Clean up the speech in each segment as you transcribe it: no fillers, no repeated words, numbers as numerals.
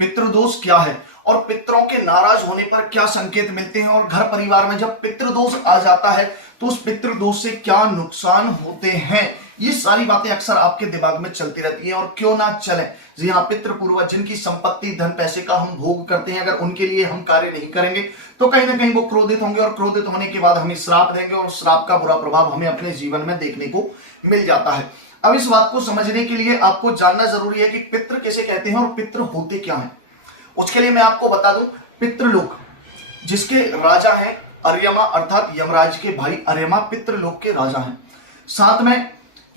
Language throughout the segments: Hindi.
पितृदोष क्या है और पितरों के नाराज होने पर क्या संकेत मिलते हैं, और घर परिवार में जब पितृदोष आ जाता है तो उस पितृदोष से क्या नुकसान होते हैं, ये सारी बातें अक्सर आपके दिमाग में चलती रहती हैं। और क्यों ना चले, जी हाँ, पितृ पूर्वज जिनकी संपत्ति धन पैसे का हम भोग करते हैं, अगर उनके लिए हम कार्य नहीं करेंगे तो कहीं ना कहीं वो क्रोधित होंगे, और क्रोधित होने के बाद हमें श्राप देंगे, और श्राप का बुरा प्रभाव हमें अपने जीवन में देखने को मिल जाता है। अब इस बात को समझने के लिए आपको जानना जरूरी है कि पितृ किसे कहते हैं और पितृ होते क्या हैं। उसके लिए मैं आपको बता दूं, पितृलोक जिसके राजा हैं अर्यमा, अर्थात यमराज के भाई अर्यमा पितृलोक के राजा हैं। साथ में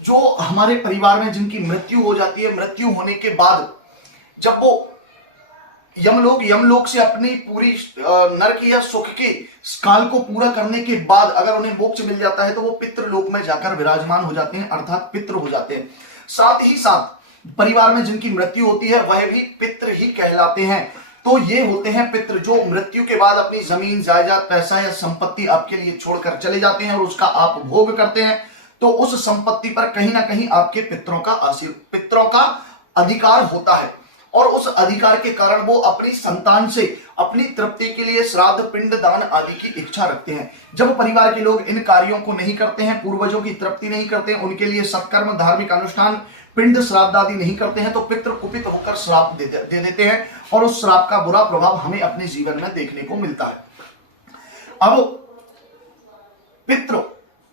जो हमारे परिवार में जिनकी मृत्यु हो जाती है, मृत्यु होने के बाद जब वो यमलोक से अपनी पूरी नरक या सुख के काल को पूरा करने के बाद अगर उन्हें मोक्ष मिल जाता है तो वो पितृलोक में जाकर विराजमान हो जाते हैं, अर्थात पितृ हो जाते हैं। साथ ही साथ परिवार में जिनकी मृत्यु होती है वह भी पितृ ही कहलाते हैं। तो ये होते हैं पितृ, जो मृत्यु के बाद अपनी जमीन जायदाद पैसा या संपत्ति आपके लिए छोड़कर चले जाते हैं और उसका आप भोग करते हैं। तो उस संपत्ति पर कहीं ना कहीं आपके पितरों का अधिकार होता है, और उस अधिकार के कारण वो अपनी संतान से अपनी तृप्ति के लिए श्राद्ध पिंड दान आदि की इच्छा रखते हैं। जब परिवार के लोग इन कार्यों को नहीं करते हैं, पूर्वजों की तृप्ति नहीं करते हैं, उनके लिए सत्कर्म धार्मिक अनुष्ठान पिंड श्राद्ध आदि नहीं करते हैं, तो पितृ कुपित होकर श्राप दे देते हैं, और उस श्राप का बुरा प्रभाव हमें अपने जीवन में देखने को मिलता है। अब पितृ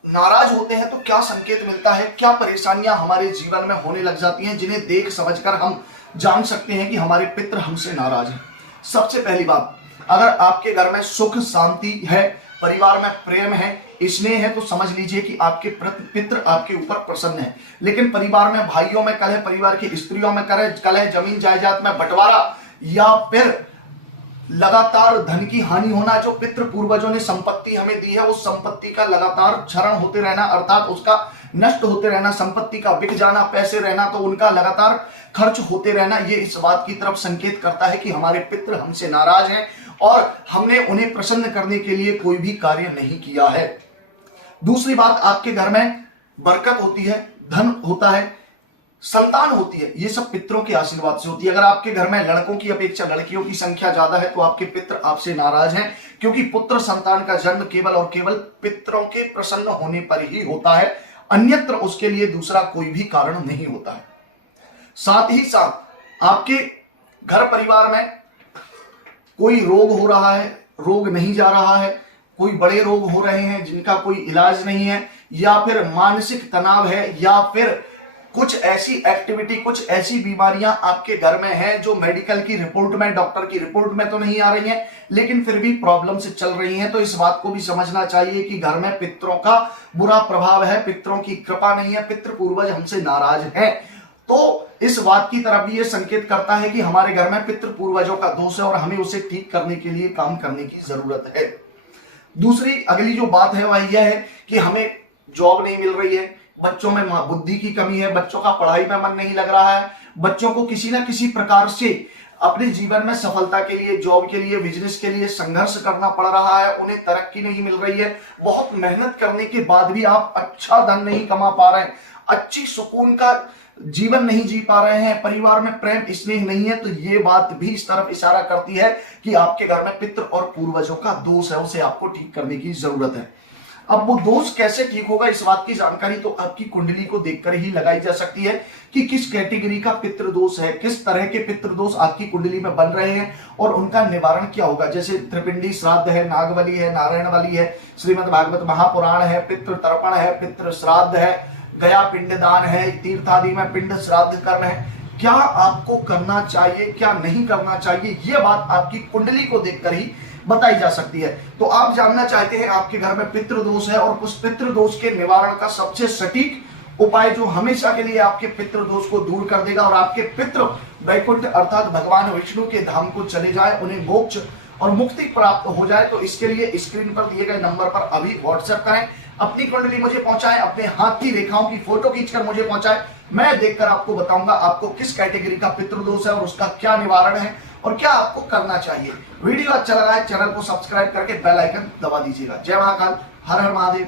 नाराज होते हैं तो क्या संकेत मिलता है, क्या परेशानियां हमारे जीवन में होने लग जाती हैं, जिन्हें देख समझकर हम जान सकते हैं कि हमारे पितृ हमसे नाराज हैं। सबसे पहली बात, अगर आपके घर में सुख शांति है, परिवार में प्रेम है, स्नेह है, तो समझ लीजिए कि आपके पितृ आपके ऊपर प्रसन्न है। लेकिन परिवार में भाइयों में कलह, परिवार की स्त्रियों में कलह, जमीन जायदाद में बंटवारा, या फिर लगातार धन की हानि होना, जो पितृ पूर्वजों ने संपत्ति हमें दी है उस संपत्ति का लगातार क्षरण होते रहना, अर्थात उसका नष्ट होते रहना, संपत्ति का बिक जाना, पैसे रहना तो उनका लगातार खर्च होते रहना, ये इस बात की तरफ संकेत करता है कि हमारे पितृ हमसे नाराज हैं और हमने उन्हें प्रसन्न करने के लिए कोई भी कार्य नहीं किया है। दूसरी बात, आपके घर में बरकत होती है, धन होता है, संतान होती है, ये सब पितरों के आशीर्वाद से होती है। अगर आपके घर में लड़कों की अपेक्षा लड़कियों की संख्या ज्यादा है तो आपके पितृ आपसे नाराज हैं, क्योंकि पुत्र संतान का जन्म केवल और केवल पितरों के प्रसन्न होने पर ही होता है, अन्यत्र उसके लिए दूसरा कोई भी कारण नहीं होता है। साथ ही साथ आपके घर परिवार में कोई रोग हो रहा है, रोग नहीं जा रहा है, कोई बड़े रोग हो रहे हैं जिनका कोई इलाज नहीं है, या फिर मानसिक तनाव है, या फिर कुछ ऐसी एक्टिविटी, कुछ ऐसी बीमारियां आपके घर में हैं जो मेडिकल की रिपोर्ट में, डॉक्टर की रिपोर्ट में तो नहीं आ रही हैं, लेकिन फिर भी प्रॉब्लम से चल रही हैं, तो इस बात को भी समझना चाहिए कि घर में पितरों का बुरा प्रभाव है, पितरों की कृपा नहीं है, पितृ पूर्वज हमसे नाराज हैं। तो इस बात की तरफ भी यह संकेत करता है कि हमारे घर में पितृ पूर्वजों का दोष है और हमें उसे ठीक करने के लिए काम करने की जरूरत है। दूसरी अगली जो बात है वह यह है कि हमें जॉब नहीं मिल रही है, बच्चों में बुद्धि की कमी है, बच्चों का पढ़ाई में मन नहीं लग रहा है, बच्चों को किसी ना किसी प्रकार से अपने जीवन में सफलता के लिए, जॉब के लिए, बिजनेस के लिए संघर्ष करना पड़ रहा है, उन्हें तरक्की नहीं मिल रही है, बहुत मेहनत करने के बाद भी आप अच्छा धन नहीं कमा पा रहे हैं, अच्छी सुकून का जीवन नहीं जी पा रहे हैं, परिवार में प्रेम स्नेह नहीं है, तो ये बात भी इस तरफ इशारा करती है कि आपके घर में पितृ और पूर्वजों का दोष है, उसे आपको ठीक करने की जरूरत है। अब वो दोष कैसे ठीक होगा, इस बात की जानकारी तो आपकी कुंडली को देखकर ही लगाई जा सकती है कि किस कैटेगरी का पितृ दोष है, किस तरह के पितृ दोष आपकी कुंडली में बन रहे हैं और उनका निवारण क्या होगा। जैसे त्रिपिंडी श्राद्ध है, नागबली है, नारायण बली है, श्रीमद् भागवत महापुराण है, पितृ तर्पण है, पितृ श्राद्ध है, गया पिंडदान है, तीर्थ आदि में पिंड श्राद्ध करना है, क्या आपको करना चाहिए, क्या नहीं करना चाहिए, यह बात आपकी कुंडली को देखकर ही बताई जा सकती है। तो आप जानना चाहते हैं आपके घर में पितृ दोष है और उस पितृ दोष के निवारण का सबसे सटीक उपाय जो हमेशा के लिए आपके पितृ दोष को दूर कर देगा और आपके पितृ वैकुंठ अर्थात भगवान विष्णु के धाम को चले जाए, उन्हें मोक्ष और मुक्ति प्राप्त हो जाए, तो इसके लिए स्क्रीन पर दिए गए नंबर पर अभी व्हाट्सएप करें, अपनी कुंडली मुझे पहुंचाएं, अपने हाथ की रेखाओं की फोटो खींचकर मुझे पहुंचाएं, मैं देखकर आपको बताऊंगा आपको किस कैटेगरी का पितृ दोष है और उसका क्या निवारण है और क्या आपको करना चाहिए। वीडियो अच्छा लगा है, चैनल को सब्सक्राइब करके बेल आइकन दबा दीजिएगा। जय महाकाल, हर हर महादेव।